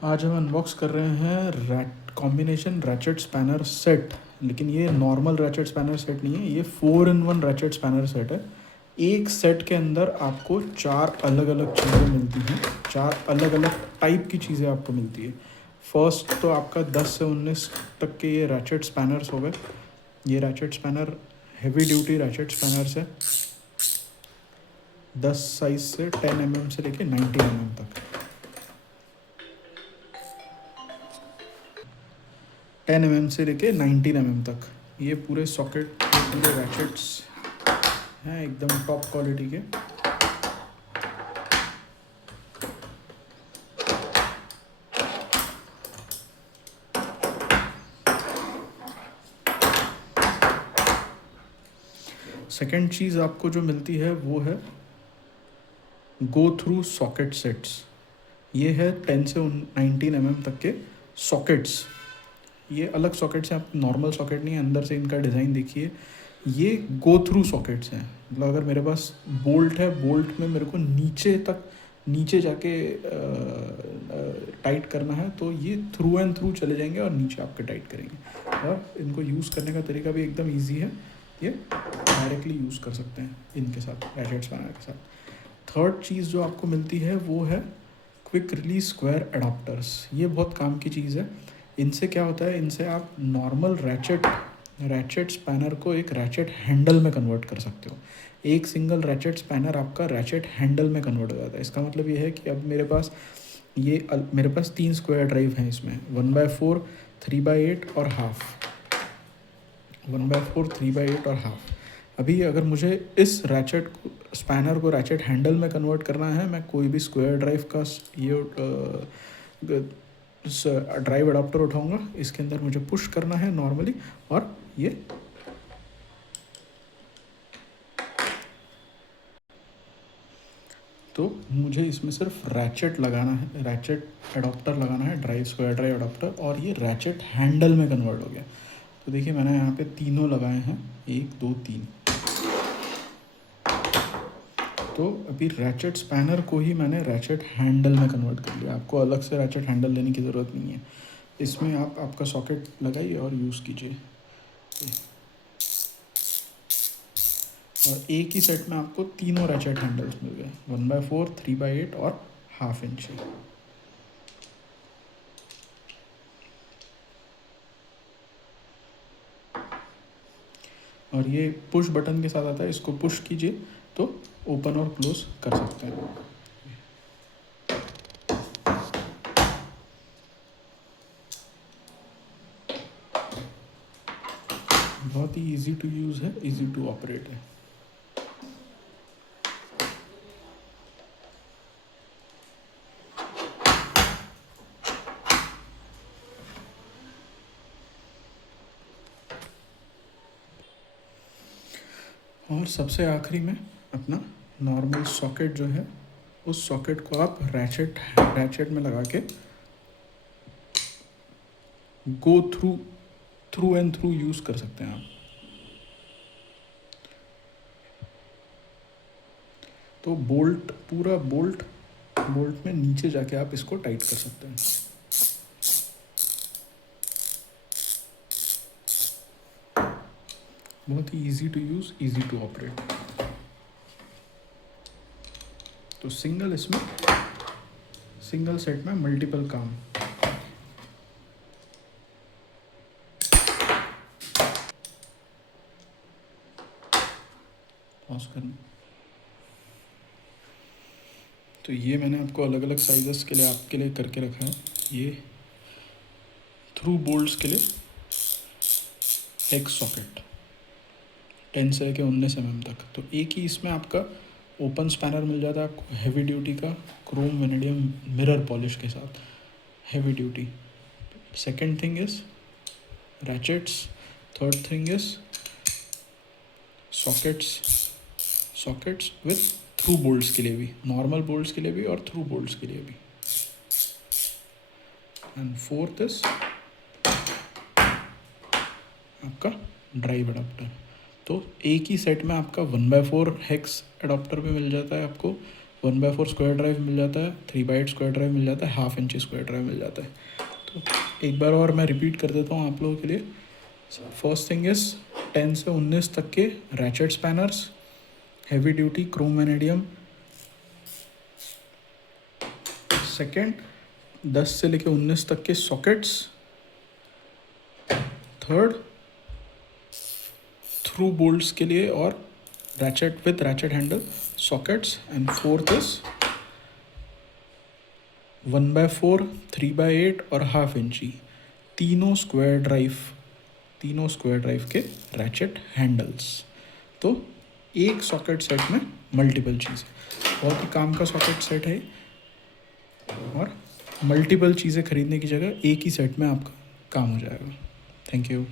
आज हम अनबॉक्स कर रहे हैं कॉम्बिनेशन रैचेट स्पैनर सेट। लेकिन ये नॉर्मल रैचेट स्पैनर सेट नहीं है, ये 4-in-1 रैचेट स्पैनर सेट है। एक सेट के अंदर आपको 4 अलग अलग चीज़ें मिलती हैं, 4 अलग अलग टाइप की चीज़ें आपको मिलती है। फर्स्ट तो आपका 10 से 19 तक के ये रैचेट स्पैनर्स हो गए। ये ratchet spanner heavy duty ratchet spanners है, 10 साइज से 10 mm से लेके 90 mm तक। 10 mm से लेके 19 mm तक ये पूरे सॉकेट, पूरे रैचेट्स हैं एकदम टॉप क्वालिटी के। सेकंड चीज़ आपको जो मिलती है वो है गो थ्रू सॉकेट सेट्स। ये है 10 से 19 mm तक के सॉकेट्स। ये अलग सॉकेट्स हैं, आप नॉर्मल सॉकेट नहीं है। अंदर से इनका डिज़ाइन देखिए, ये गो थ्रू सॉकेट्स हैं। मतलब अगर मेरे पास बोल्ट है, बोल्ट में मेरे को नीचे जाके टाइट करना है तो ये थ्रू एंड थ्रू चले जाएंगे और नीचे आपके टाइट करेंगे। और इनको यूज़ करने का तरीका भी एकदम ईजी है, ये डायरेक्टली यूज़ कर सकते हैं इनके साथ, रैचेट्स बनाने के साथ। थर्ड चीज़ जो आपको मिलती है वो है क्विक रिलीज स्क्वायर अडाप्टर्स। ये बहुत काम की चीज़ है। इनसे क्या होता है, इनसे आप नॉर्मल रैचेट स्पैनर को एक रैचेट हैंडल में कन्वर्ट कर सकते हो। एक सिंगल रैचेट स्पैनर आपका रैचेट हैंडल में कन्वर्ट हो जाता है। इसका मतलब ये है कि अब मेरे पास 3 स्क्वायर ड्राइव हैं इसमें, 1/4, 3/8 और हाफ। 1/4, 3/8 और हाफ। अभी अगर मुझे इस रैचेट स्पैनर को रैचेट हैंडल में कन्वर्ट करना है, मैं कोई भी स्क्वायर ड्राइव का ये ड्राइव अडाप्टर उठाऊंगा, इसके अंदर मुझे पुश करना है नॉर्मली, और ये तो मुझे इसमें सिर्फ रैचेट लगाना है, रैचेट अडाप्टर लगाना है, स्क्वायर ड्राइव अडाप्टर, और ये रैचेट हैंडल में कन्वर्ट हो गया। तो देखिए मैंने यहाँ पे तीनों लगाए हैं, 1 2 3। तो अभी रैचेट स्पैनर को ही मैंने रैचेट हैंडल में कन्वर्ट कर लिया। आपको अलग से रैचेट हैंडल लेने की ज़रूरत नहीं है। इसमें आप आपका सॉकेट लगाइए और यूज़ कीजिए। और एक ही सेट में आपको तीनों रैचेट हैंडल्स मिल गए, 1/4, 3/8 और हाफ इंची। और ये पुश बटन के साथ आता है, इसको पुश कीजिए तो ओपन और क्लोज कर सकते हैं। बहुत ही इजी टू यूज़ है, इजी टू ऑपरेट है। और सबसे आखिरी में अपना नॉर्मल सॉकेट जो है, उस सॉकेट को आप रैचेट में लगा के go through and through use कर सकते हैं आप। तो पूरा बोल्ट में नीचे जाके आप इसको टाइट कर सकते हैं। बहुत ही easy to use, easy to operate. तो सिंगल सेट में मल्टीपल काम। पॉज करना। तो ये मैंने आपको अलग अलग साइजेस के लिए आपके लिए करके रखा है। ये थ्रू बोल्ट्स के लिए एक सॉकेट 10 से लेके 19 mm तक। तो एक ही इसमें आपका ओपन स्पैनर मिल जाता है आपको, हैवी ड्यूटी का, क्रोम वेनेडियम मिरर पॉलिश के साथ, heavy duty. Second thing is ratchets. Third thing is sockets with through bolts के लिए भी, नॉर्मल बोल्ट्स के लिए भी और थ्रू बोल्ट्स के लिए भी। एंड फोर्थ इज आपका ड्राइव अडाप्टर। तो एक ही सेट में आपका 1/4 हेक्स अडाप्टर भी मिल जाता है आपको, 1/4 स्क्वायर ड्राइव मिल जाता है, 3/8 स्क्वायर ड्राइव मिल जाता है, 1/2 इंच स्क्वायर ड्राइव मिल जाता है। तो एक बार और मैं रिपीट कर देता हूँ आप लोगों के लिए। फर्स्ट थिंग इज़ 10 से 19 तक के ratchet spanners, heavy duty Chrome vanadium. Second, 10 से लेके 19 तक के सॉकेट्स। थर्ड, थ्रू बोल्ट्स के लिए और ratchet with ratchet handle sockets. And fourth is 1/4, 3/8 और 1/2 इंची तीनों स्क्वायर ड्राइव के रैचेट हैंडल्स। तो एक सॉकेट सेट में मल्टीपल चीज़ें, बहुत ही काम का सॉकेट सेट है और मल्टीपल चीज़ें खरीदने की जगह एक ही सेट में आपका काम हो जाएगा। Thank you.